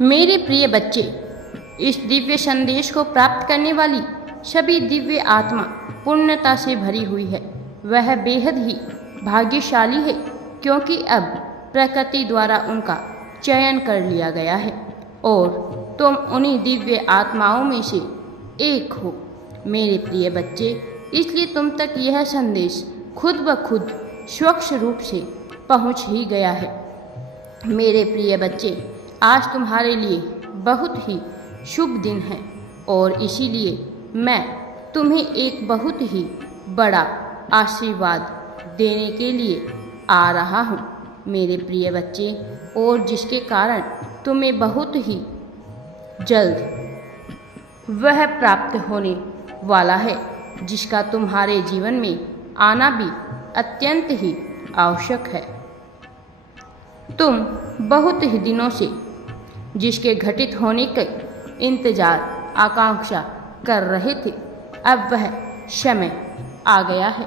मेरे प्रिय बच्चे, इस दिव्य संदेश को प्राप्त करने वाली सभी दिव्य आत्मा पूर्णता से भरी हुई है। वह बेहद ही भाग्यशाली है क्योंकि अब प्रकृति द्वारा उनका चयन कर लिया गया है और तुम उन्हीं दिव्य आत्माओं में से एक हो। मेरे प्रिय बच्चे, इसलिए तुम तक यह संदेश खुद ब खुद स्वच्छ रूप से पहुंच ही गया है। मेरे प्रिय बच्चे, आज तुम्हारे लिए बहुत ही शुभ दिन है और इसीलिए मैं तुम्हें एक बहुत ही बड़ा आशीर्वाद देने के लिए आ रहा हूँ मेरे प्रिय बच्चे, और जिसके कारण तुम्हें बहुत ही जल्द वह प्राप्त होने वाला है जिसका तुम्हारे जीवन में आना भी अत्यंत ही आवश्यक है। तुम बहुत ही दिनों से जिसके घटित होने का इंतजार आकांक्षा कर रहे थे, अब वह समय आ गया है।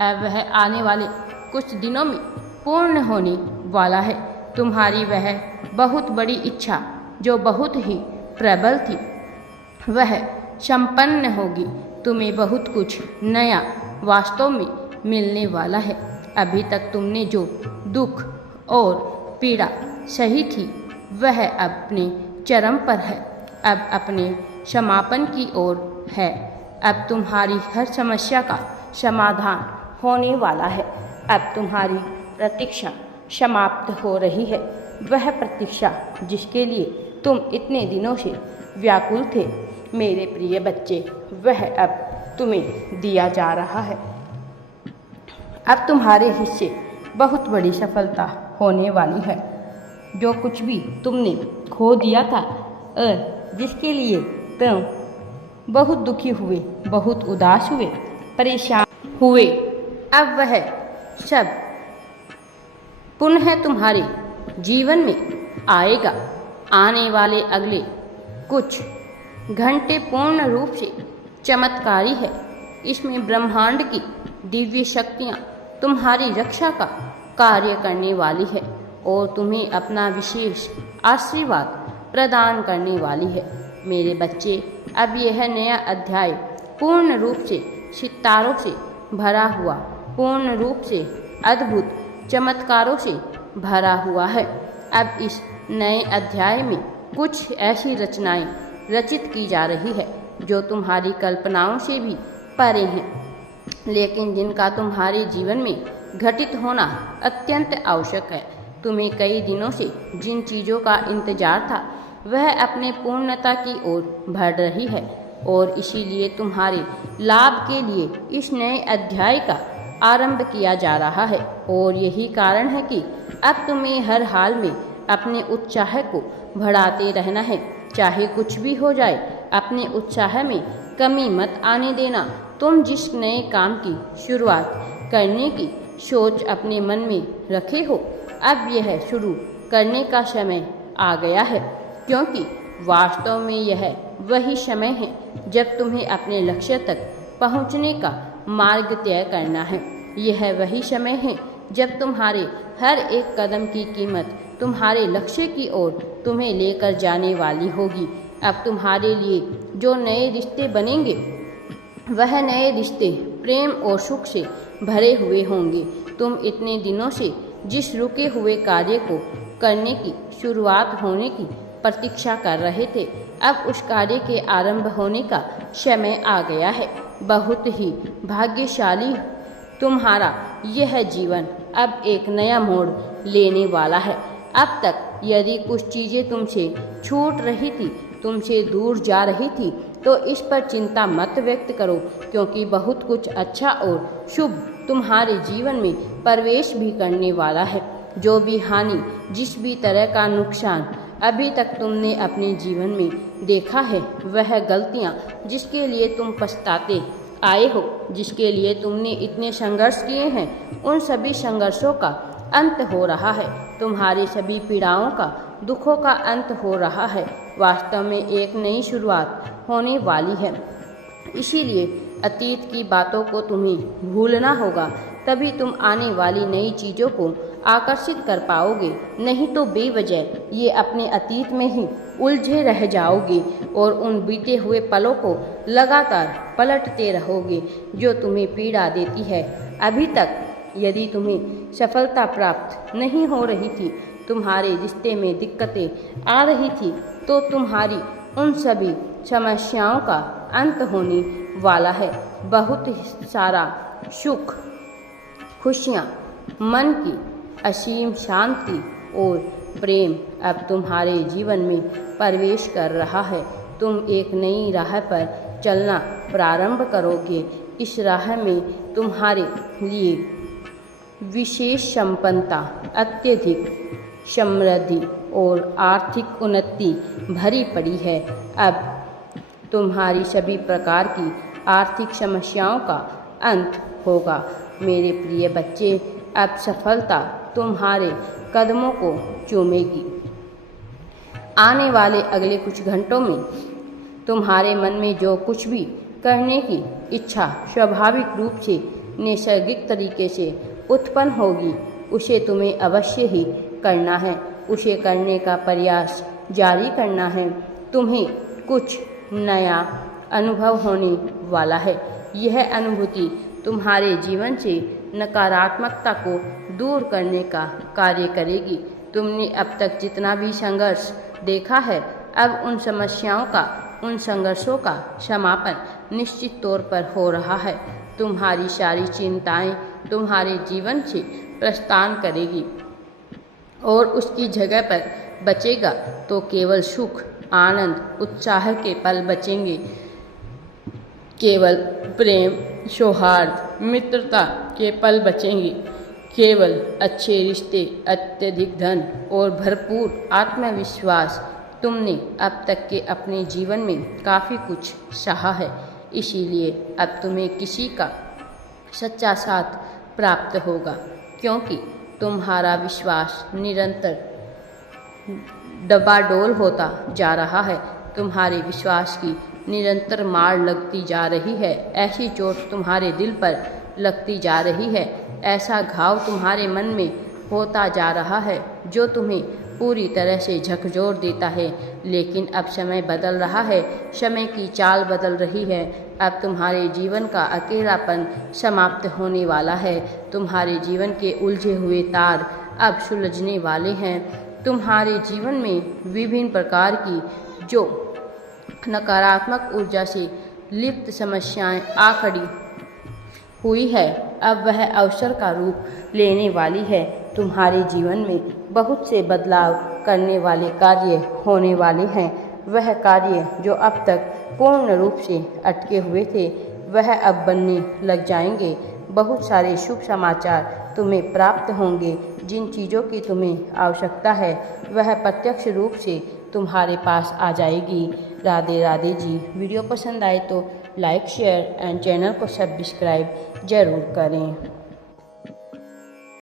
अब वह आने वाले कुछ दिनों में पूर्ण होने वाला है। तुम्हारी वह बहुत बड़ी इच्छा जो बहुत ही प्रबल थी, वह संपन्न होगी। तुम्हें बहुत कुछ नया वास्तव में मिलने वाला है। अभी तक तुमने जो दुख और पीड़ा सही थी, वह अपने चरम पर है, अब अपने समापन की ओर है। अब तुम्हारी हर समस्या का समाधान होने वाला है। अब तुम्हारी प्रतीक्षा समाप्त हो रही है। वह प्रतीक्षा जिसके लिए तुम इतने दिनों से व्याकुल थे मेरे प्रिय बच्चे, वह अब तुम्हें दिया जा रहा है। अब तुम्हारे हिस्से बहुत बड़ी सफलता होने वाली है। जो कुछ भी तुमने खो दिया था और जिसके लिए तुम बहुत दुखी हुए, बहुत उदास हुए, परेशान हुए, अब वह सब पुनः तुम्हारे जीवन में आएगा। आने वाले अगले कुछ घंटे पूर्ण रूप से चमत्कारी है। इसमें ब्रह्मांड की दिव्य शक्तियाँ तुम्हारी रक्षा का कार्य करने वाली है और तुम्हें अपना विशेष आशीर्वाद प्रदान करने वाली है मेरे बच्चे। अब यह नया अध्याय पूर्ण रूप से सितारों से भरा हुआ, पूर्ण रूप से अद्भुत चमत्कारों से भरा हुआ है। अब इस नए अध्याय में कुछ ऐसी रचनाएं रचित की जा रही है जो तुम्हारी कल्पनाओं से भी परे हैं, लेकिन जिनका तुम्हारे जीवन में घटित होना अत्यंत आवश्यक है। तुम्हें कई दिनों से जिन चीज़ों का इंतजार था, वह अपने पूर्णता की ओर बढ़ रही है और इसीलिए तुम्हारे लाभ के लिए इस नए अध्याय का आरंभ किया जा रहा है। और यही कारण है कि अब तुम्हें हर हाल में अपने उत्साह को बढ़ाते रहना है। चाहे कुछ भी हो जाए, अपने उत्साह में कमी मत आने देना। तुम जिस नए काम की शुरुआत करने की सोच अपने मन में रखे हो, अब यह शुरू करने का समय आ गया है, क्योंकि वास्तव में यह वही समय है जब तुम्हें अपने लक्ष्य तक पहुंचने का मार्ग तय करना है। यह वही समय है जब तुम्हारे हर एक कदम की कीमत तुम्हारे लक्ष्य की ओर तुम्हें लेकर जाने वाली होगी। अब तुम्हारे लिए जो नए रिश्ते बनेंगे, वह नए रिश्ते प्रेम और सुख से भरे हुए होंगे। तुम इतने दिनों से जिस रुके हुए कार्य को करने की शुरुआत होने की प्रतीक्षा कर रहे थे, अब उस कार्य के आरंभ होने का समय आ गया है। बहुत ही भाग्यशाली तुम्हारा यह जीवन अब एक नया मोड़ लेने वाला है। अब तक यदि कुछ चीज़ें तुमसे छूट रही थी, तुमसे दूर जा रही थी, तो इस पर चिंता मत व्यक्त करो, क्योंकि बहुत कुछ अच्छा और शुभ तुम्हारे जीवन में प्रवेश भी करने वाला है। जो भी हानि, जिस भी तरह का नुकसान अभी तक तुमने अपने जीवन में देखा है, वह गलतियाँ जिसके लिए तुम पछताते आए हो, जिसके लिए तुमने इतने संघर्ष किए हैं, उन सभी संघर्षों का अंत हो रहा है। तुम्हारी सभी पीड़ाओं का, दुखों का अंत हो रहा है। वास्तव में एक नई शुरुआत होने वाली है। इसीलिए अतीत की बातों को तुम्हें भूलना होगा, तभी तुम आने वाली नई चीज़ों को आकर्षित कर पाओगे, नहीं तो बेवजह ये अपने अतीत में ही उलझे रह जाओगे और उन बीते हुए पलों को लगातार पलटते रहोगे जो तुम्हें पीड़ा देती है। अभी तक यदि तुम्हें सफलता प्राप्त नहीं हो रही थी, तुम्हारे रिश्ते में दिक्कतें आ रही थी, तो तुम्हारी उन सभी समस्याओं का अंत होने वाला है। बहुत ही सारा सुख, खुशियाँ, मन की असीम शांति और प्रेम अब तुम्हारे जीवन में प्रवेश कर रहा है। तुम एक नई राह पर चलना प्रारंभ करोगे। इस राह में तुम्हारे लिए विशेष संपन्नता, अत्यधिक समृद्धि और आर्थिक उन्नति भरी पड़ी है। अब तुम्हारी सभी प्रकार की आर्थिक समस्याओं का अंत होगा। मेरे प्रिय बच्चे, अब सफलता तुम्हारे कदमों को चूमेगी। आने वाले अगले कुछ घंटों में तुम्हारे मन में जो कुछ भी करने की इच्छा स्वाभाविक रूप से नैसर्गिक तरीके से उत्पन्न होगी, उसे तुम्हें अवश्य ही करना है। उसे करने का प्रयास जारी करना है। तुम्हें कुछ नया अनुभव होने वाला है। यह अनुभूति तुम्हारे जीवन से नकारात्मकता को दूर करने का कार्य करेगी। तुमने अब तक जितना भी संघर्ष देखा है, अब उन समस्याओं का, उन संघर्षों का समापन निश्चित तौर पर हो रहा है। तुम्हारी सारी चिंताएं तुम्हारे जीवन से प्रस्थान करेगी और उसकी जगह पर बचेगा तो केवल सुख, आनंद, उत्साह के पल बचेंगे। केवल प्रेम, सौहार्द, मित्रता के पल बचेंगे। केवल अच्छे रिश्ते, अत्यधिक धन और भरपूर आत्मविश्वास। तुमने अब तक के अपने जीवन में काफ़ी कुछ सहा है, इसीलिए अब तुम्हें किसी का सच्चा साथ प्राप्त होगा, क्योंकि तुम्हारा विश्वास निरंतर डबाडोल होता जा रहा है। तुम्हारे विश्वास की निरंतर मार लगती जा रही है। ऐसी चोट तुम्हारे दिल पर लगती जा रही है, ऐसा घाव तुम्हारे मन में होता जा रहा है जो तुम्हें पूरी तरह से झकझोर देता है। लेकिन अब समय बदल रहा है, समय की चाल बदल रही है। अब तुम्हारे जीवन का अकेलापन समाप्त होने वाला है। तुम्हारे जीवन के उलझे हुए तार अब सुलझने वाले हैं। तुम्हारे जीवन में विभिन्न प्रकार की जो नकारात्मक ऊर्जा से लिप्त समस्याएं आ खड़ी हुई है, अब वह अवसर का रूप लेने वाली है। तुम्हारे जीवन में बहुत से बदलाव करने वाले कार्य होने वाले हैं। वह कार्य जो अब तक पूर्ण रूप से अटके हुए थे, वह अब बनने लग जाएंगे। बहुत सारे शुभ समाचार तुम्हें प्राप्त होंगे। जिन चीज़ों की तुम्हें आवश्यकता है, वह प्रत्यक्ष रूप से तुम्हारे पास आ जाएगी। राधे राधे जी। वीडियो पसंद आए तो लाइक, शेयर एंड चैनल को सब्सक्राइब जरूर करें।